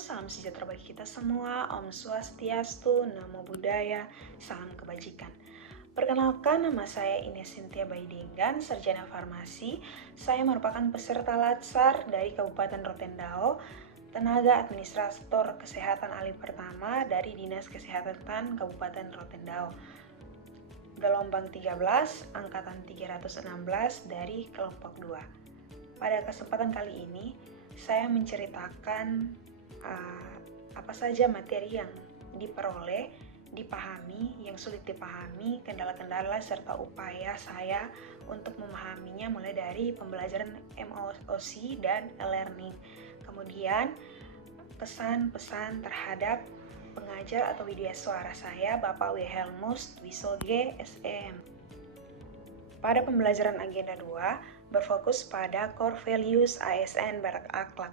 salam sejahtera bagi kita semua. Om Swastiastu, Namo Buddhaya, salam kebajikan. Perkenalkan, nama saya Ines Cynthia Baidengan, Sarjana Farmasi. Saya merupakan peserta Latsar dari Kabupaten Rotendao, tenaga administrator kesehatan ahli pertama dari Dinas Kesehatan Kabupaten Rotendao. Gelombang 13, angkatan 316 dari kelompok 2. Pada kesempatan kali ini, saya menceritakan apa saja materi yang diperoleh, dipahami, yang sulit dipahami, kendala-kendala, serta upaya saya untuk memahaminya mulai dari pembelajaran MOOC dan e-learning. Kemudian, pesan-pesan terhadap pengajar atau widya suara saya, Bapak Wilhelmus Dwisoge, SM. Pada pembelajaran agenda 2, berfokus pada core values ASN berakhlak,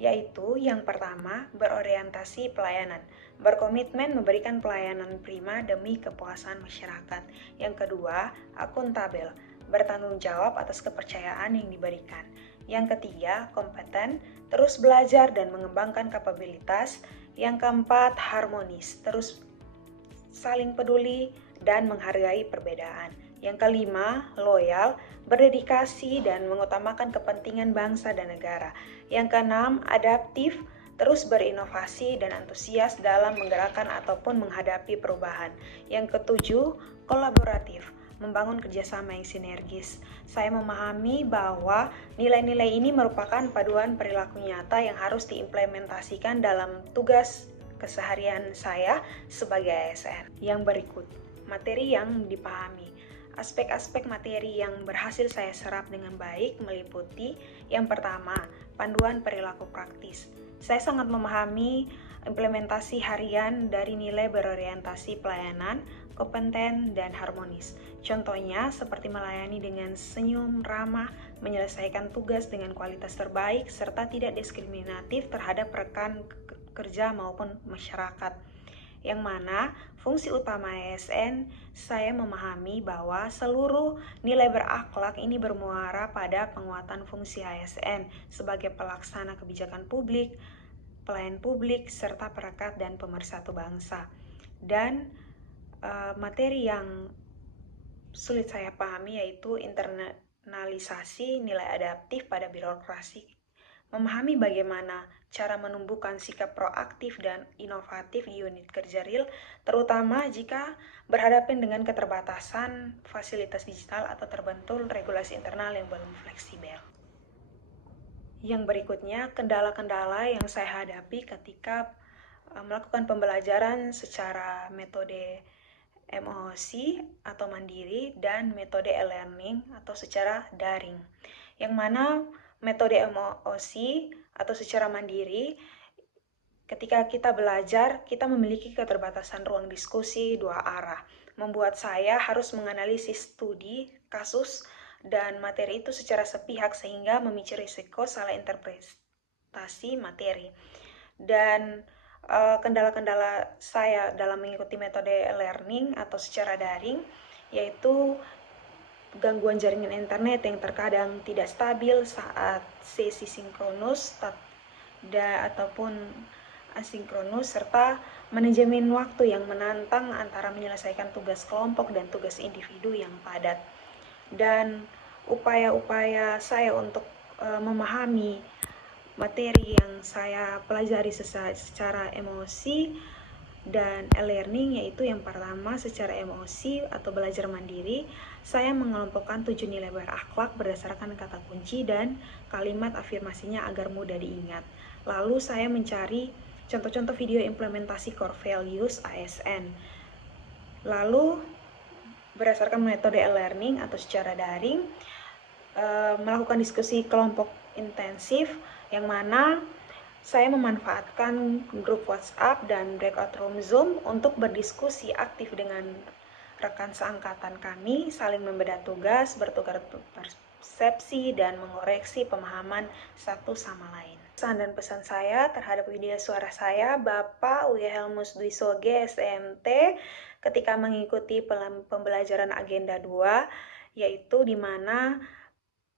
yaitu yang pertama, berorientasi pelayanan, berkomitmen memberikan pelayanan prima demi kepuasan masyarakat. Yang kedua, akuntabel, bertanggung jawab atas kepercayaan yang diberikan. Yang ketiga, kompeten, terus belajar dan mengembangkan kapabilitas. Yang keempat, harmonis, terus saling peduli dan menghargai perbedaan. Yang kelima, loyal, berdedikasi dan mengutamakan kepentingan bangsa dan negara. Yang keenam, adaptif, terus berinovasi dan antusias dalam menggerakkan ataupun menghadapi perubahan. Yang ketujuh, kolaboratif, membangun kerjasama yang sinergis. Saya memahami bahwa nilai-nilai ini merupakan paduan perilaku nyata yang harus diimplementasikan dalam tugas keseharian saya sebagai ASN. Yang berikut, materi yang dipahami. Aspek-aspek materi yang berhasil saya serap dengan baik meliputi yang pertama, panduan perilaku praktis. Saya sangat memahami implementasi harian dari nilai berorientasi pelayanan, kompeten, dan harmonis. Contohnya seperti melayani dengan senyum ramah, menyelesaikan tugas dengan kualitas terbaik, serta tidak diskriminatif terhadap rekan kerja maupun masyarakat. Yang mana fungsi utama ASN, saya memahami bahwa seluruh nilai berakhlak ini bermuara pada penguatan fungsi ASN sebagai pelaksana kebijakan publik, pelayan publik, serta perekat dan pemersatu bangsa. Dan materi yang sulit saya pahami yaitu internalisasi nilai adaptif pada birokrasi. Memahami bagaimana cara menumbuhkan sikap proaktif dan inovatif di unit kerja real, terutama jika berhadapan dengan keterbatasan fasilitas digital atau terbentur regulasi internal yang belum fleksibel. Yang berikutnya, kendala-kendala yang saya hadapi ketika melakukan pembelajaran secara metode MOOC atau mandiri dan metode e-learning atau secara daring. Yang mana metode MOOC atau secara mandiri, ketika kita belajar, kita memiliki keterbatasan ruang diskusi dua arah. Membuat saya harus menganalisis studi, kasus, dan materi itu secara sepihak sehingga memicu risiko salah interpretasi materi. Dan kendala-kendala saya dalam mengikuti metode learning atau secara daring yaitu gangguan jaringan internet yang terkadang tidak stabil saat sesi sinkronus ataupun asinkronus, serta manajemen waktu yang menantang antara menyelesaikan tugas kelompok dan tugas individu yang padat. Dan upaya-upaya saya untuk memahami materi yang saya pelajari secara emosi dan e-learning, yaitu yang pertama secara emosi atau belajar mandiri, saya mengelompokkan 7 nilai berakhlak berdasarkan kata kunci dan kalimat afirmasinya agar mudah diingat. Lalu saya mencari contoh-contoh video implementasi core values ASN. Lalu berdasarkan metode e-learning atau secara daring, melakukan diskusi kelompok intensif yang mana saya memanfaatkan grup WhatsApp dan breakout room Zoom untuk berdiskusi aktif dengan rekan seangkatan kami, saling membeda tugas, bertukar persepsi, dan mengoreksi pemahaman satu sama lain. Pesan dan pesan saya terhadap widya suara saya, Bapak Wilhelmus Dwisoge, SMT, ketika mengikuti pembelajaran agenda 2, yaitu di mana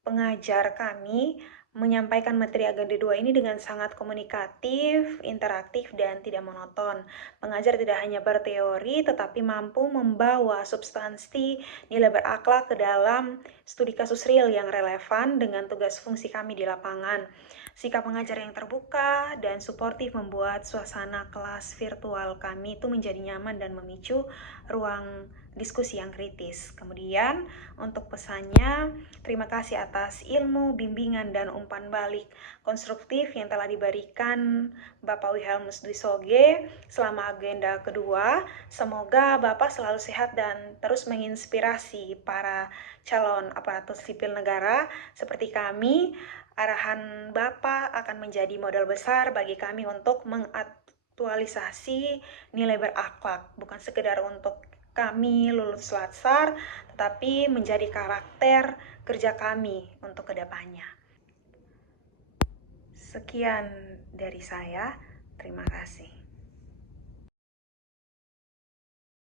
pengajar kami menyampaikan materi agenda 2 ini dengan sangat komunikatif, interaktif, dan tidak monoton. Pengajar tidak hanya berteori, tetapi mampu membawa substansi nilai berakhlak ke dalam studi kasus real yang relevan dengan tugas fungsi kami di lapangan. Sikap pengajar yang terbuka dan suportif membuat suasana kelas virtual kami itu menjadi nyaman dan memicu ruang diskusi yang kritis. Kemudian, untuk pesannya, terima kasih atas ilmu, bimbingan, dan umpan balik konstruktif yang telah diberikan Bapak Wilhelmus Dwi Soge selama agenda kedua. Semoga Bapak selalu sehat dan terus menginspirasi para calon aparatur sipil negara seperti kami. Arahan Bapak akan menjadi modal besar bagi kami untuk mengaktualisasi nilai berakhlak, bukan sekedar untuk kami lulus latsar, tetapi menjadi karakter kerja kami untuk kedepannya. Sekian dari saya, terima kasih.